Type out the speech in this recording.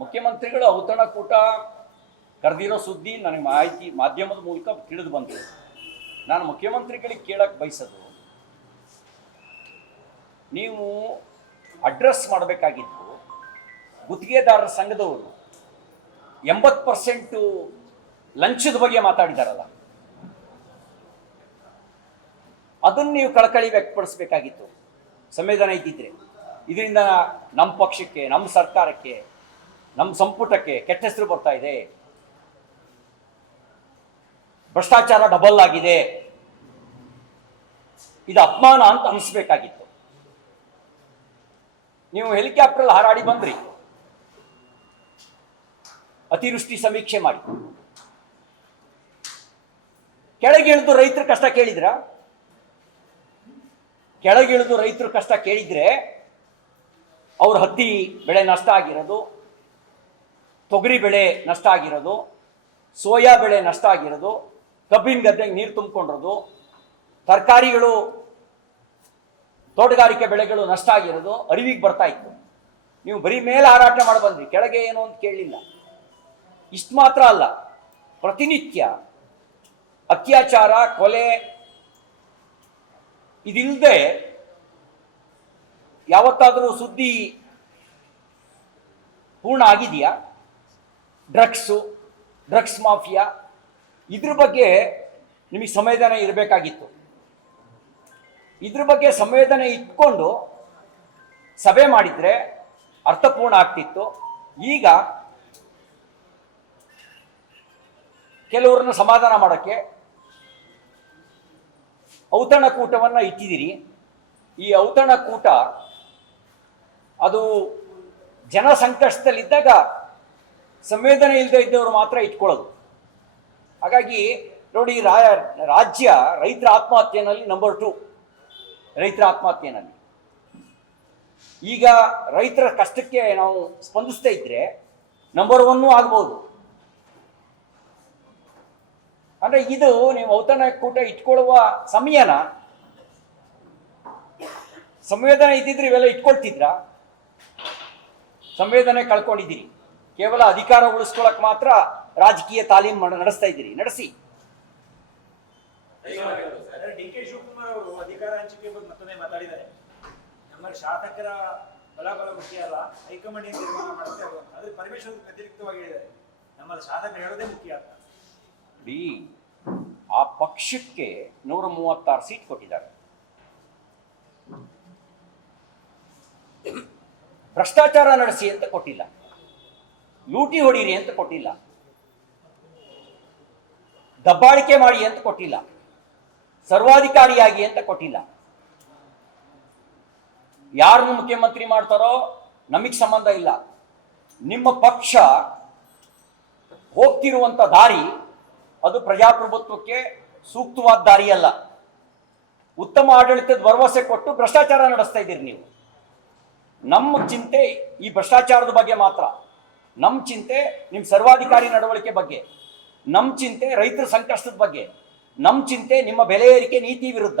ಮುಖ್ಯಮಂತ್ರಿಗಳು ಔತಣಕೂಟ ಕರೆದಿರೋ ಸುದ್ದಿ ನನಗೆ ಮಾಹಿತಿ ಮಾಧ್ಯಮದ ಮೂಲಕ ತಿಳಿದು ಬಂತು. ನಾನು ಮುಖ್ಯಮಂತ್ರಿಗಳಿಗೆ ಕೇಳಕ್ಕೆ ಬಯಸೋದು, ನೀವು ಅಡ್ರೆಸ್ ಮಾಡಬೇಕಾಗಿತ್ತು ಗುತ್ತಿಗೆದಾರರ ಸಂಘದವರು ಎಂಬತ್ತು ಪರ್ಸೆಂಟು ಲಂಚದ ಬಗ್ಗೆ ಮಾತಾಡಿದಾರಲ್ಲ. ಅದನ್ನು ನೀವು ಕಳಕಳಿ ವ್ಯಕ್ತಪಡಿಸಬೇಕಾಗಿತ್ತು. ಸಂವೇದನೆ ಇದ್ದಿದ್ರೆ. ಇದರಿಂದ ನಮ್ಮ ಪಕ್ಷಕ್ಕೆ, ನಮ್ಮ ಸರ್ಕಾರಕ್ಕೆ ನಮ್ಮ ಸಂಪುಟಕ್ಕೆ ಕೆಟ್ಟ ಹೆಸರು ಬರ್ತಾ ಇದೆ. ಭ್ರಷ್ಟಾಚಾರ ಡಬಲ್ ಆಗಿದೆ. ಇದು ಅಪಮಾನ ಅಂತ ಅನಿಸ್ಬೇಕಾಗಿತ್ತು. ನೀವು ಹೆಲಿಕಾಪ್ಟರ್ ಹಾರಾಡಿ ಬಂದ್ರಿ. ಅತಿವೃಷ್ಟಿ ಸಮೀಕ್ಷೆ ಮಾಡಿ. ಕೆಳಗಿಳಿದು ರೈತರ ಕಷ್ಟ ಕೇಳಿದ್ರ? ಕೆಳಗಿಳಿದು ರೈತರ ಕಷ್ಟ ಕೇಳಿದ್ರೆ ಅವ್ರ ಹತ್ತಿ ಬೆಳೆ ನಷ್ಟ ಆಗಿರೋದು ತೊಗರಿ ಬೆಳೆ ನಷ್ಟ ಆಗಿರೋದು, ಸೋಯಾ ಬೆಳೆ ನಷ್ಟ ಆಗಿರೋದು, ಕಬ್ಬಿನ ಗದ್ದೆಗೆ ನೀರು ತುಂಬಿಕೊಂಡಿರೋದು, ತರಕಾರಿಗಳು, ತೋಟಗಾರಿಕೆ ಬೆಳೆಗಳು ನಷ್ಟ ಆಗಿರೋದು ಅರಿವಿಗೆ ಬರ್ತಾ ಇತ್ತು. ನೀವು ಬರೀ ಮೇಲೆ ಹಾರಾಟ ಮಾಡಿ ಬಂದ್ರಿ, ಕೆಳಗೆ ಏನು ಅಂತ ಕೇಳಲಿಲ್ಲ. ಇಷ್ಟು ಮಾತ್ರ ಅಲ್ಲ, ಪ್ರತಿನಿತ್ಯ ಅತ್ಯಾಚಾರ, ಕೊಲೆ ಇದಿಲ್ಲದೆ ಯಾವತ್ತಾದರೂ ಸುದ್ದಿ ಪೂರ್ಣ ಆಗಿದೆಯಾ? ಡ್ರಗ್ಸು, ಡ್ರಗ್ಸ್ ಮಾಫಿಯಾ, ಇದ್ರ ಬಗ್ಗೆ ನಿಮಗೆ ಸಂವೇದನೆ ಇರಬೇಕಾಗಿತ್ತು. ಇದ್ರ ಬಗ್ಗೆ ಸಂವೇದನೆ ಇಟ್ಕೊಂಡು ಸಭೆ ಮಾಡಿದರೆ ಅರ್ಥಪೂರ್ಣ ಆಗ್ತಿತ್ತು. ಈಗ ಕೆಲವ್ರನ್ನ ಸಮಾಧಾನ ಮಾಡೋಕ್ಕೆ ಔತಣಕೂಟವನ್ನು ಇಟ್ಟಿದ್ದೀರಿ. ಈ ಔತಣಕೂಟ ಅದು ಜನ ಸಂಕಷ್ಟದಲ್ಲಿದ್ದಾಗ ಸಂವೇದನೆ ಇಲ್ಲದೆ ಇದ್ದವರು ಮಾತ್ರ ಇಟ್ಕೊಳ್ಳೋದು. ಹಾಗಾಗಿ ನೋಡಿ ರಾಜ್ಯ ರೈತರ ಆತ್ಮಹತ್ಯೆನಲ್ಲಿ ನಂಬರ್ ಟು ರೈತರ ಆತ್ಮಹತ್ಯೆನಲ್ಲಿ. ಈಗ ರೈತರ ಕಷ್ಟಕ್ಕೆ ನಾವು ಸ್ಪಂದಿಸ್ತಾ ಇದ್ರೆ ನಂಬರ್ ಒನ್ನು ಆಗ್ಬೋದು. ಅಂದ್ರೆ ಇದು ನೀವು ಔತಣ ಕೂಟ ಇಟ್ಕೊಳ್ಳುವ ಸಮಯನ, ಸಂವೇದನೆ ಇದ್ದಿದ್ರೆ ಇವೆಲ್ಲ ಇಟ್ಕೊಳ್ತಿದ್ರ? ಸಂವೇದನೆ ಕಳ್ಕೊಂಡಿದ್ದೀರಿ. ಕೇವಲ ಅಧಿಕಾರ ಉಳಿಸ್ಕೊಳಕ್ ಮಾತ್ರ ರಾಜಕೀಯ ತಾಲೀಮ್ ಮಾಡ- ನಡೆಸ್ತಾ ಇದ್ದೀರಿ. ನಡೆಸಿ. ಡಿ ಕೆ ಶಿವಕುಮಾರ್ ಅವರು ಅಧಿಕಾರ ಹಂಚಿಕೆ ಬಗ್ಗೆ ಮತ್ತೊಮ್ಮೆ ಮಾತಾಡಿದ್ದಾರೆ. ನಮ್ಮ ಶಾಸಕರ ಬಲಾಬಲ ಮುಖ್ಯ ಅಲ್ಲ ಹೈಕಮಾಂಡ್ ಏನ್ ತೀರ್ಮಾನ ಮಾಡುತ್ತೆ ಅದು ಅಂತ. ಆದ್ರೆ ಪರಮೇಶ್ವರ್ ವ್ಯತಿರಿಕ್ತವಾಗಿ ಹೇಳಿದ್ದಾರೆ. ನಮ್ಮ ಶಾಸಕರು ಹೇಳೋದೇ ಮುಖ್ಯ ಅಂತ. ಬಿ ಆ ಪಕ್ಷಕ್ಕೆ ನೂರ ಮೂವತ್ತಾರು ಸೀಟ್ ಕೊಟ್ಟಿದ್ದಾರೆ. ಭ್ರಷ್ಟಾಚಾರ ನಡೆಸಿ ಅಂತ ಕೊಟ್ಟಿಲ್ಲ. ಲೂಟಿ ಹೊಡೀರಿ ಅಂತ ಕೊಟ್ಟಿಲ್ಲ. ದಬ್ಬಾಳಿಕೆ ಮಾಡಿ ಅಂತ ಕೊಟ್ಟಿಲ್ಲ. ಸರ್ವಾಧಿಕಾರಿಯಾಗಿ ಅಂತ ಕೊಟ್ಟಿಲ್ಲ. ಯಾರನ್ನು ಮುಖ್ಯಮಂತ್ರಿ ಮಾಡ್ತಾರೋ ನಮಗೆ ಸಂಬಂಧ ಇಲ್ಲ. ನಿಮ್ಮ ಪಕ್ಷ ಹೋಗ್ತಿರುವಂತ ದಾರಿ ಅದು ಪ್ರಜಾಪ್ರಭುತ್ವಕ್ಕೆ ಸೂಕ್ತವಾದ ದಾರಿ ಅಲ್ಲ ಉತ್ತಮ ಆಡಳಿತದ ಭರವಸೆ ಕೊಟ್ಟು ಭ್ರಷ್ಟಾಚಾರ ನಡೆಸ್ತಾ ಇದ್ದೀರಿ ನೀವು. ನಮ್ಮ ಚಿಂತೆ ಈ ಭ್ರಷ್ಟಾಚಾರದ ಬಗ್ಗೆ ಮಾತ್ರ. ನಮ್ಮ ಚಿಂತೆ ನಿಮ್ಮ ಸರ್ವಾಧಿಕಾರಿ ನಡವಳಿಕೆ ಬಗ್ಗೆ ನಮ್ಮ ಚಿಂತೆ ರೈತರ ಸಂಕಷ್ಟದ ಬಗ್ಗೆ ನಮ್ಮ ಚಿಂತೆ ನಿಮ್ಮ ಬೆಲೆ ಏರಿಕೆ ನೀತಿ ವಿರುದ್ಧ.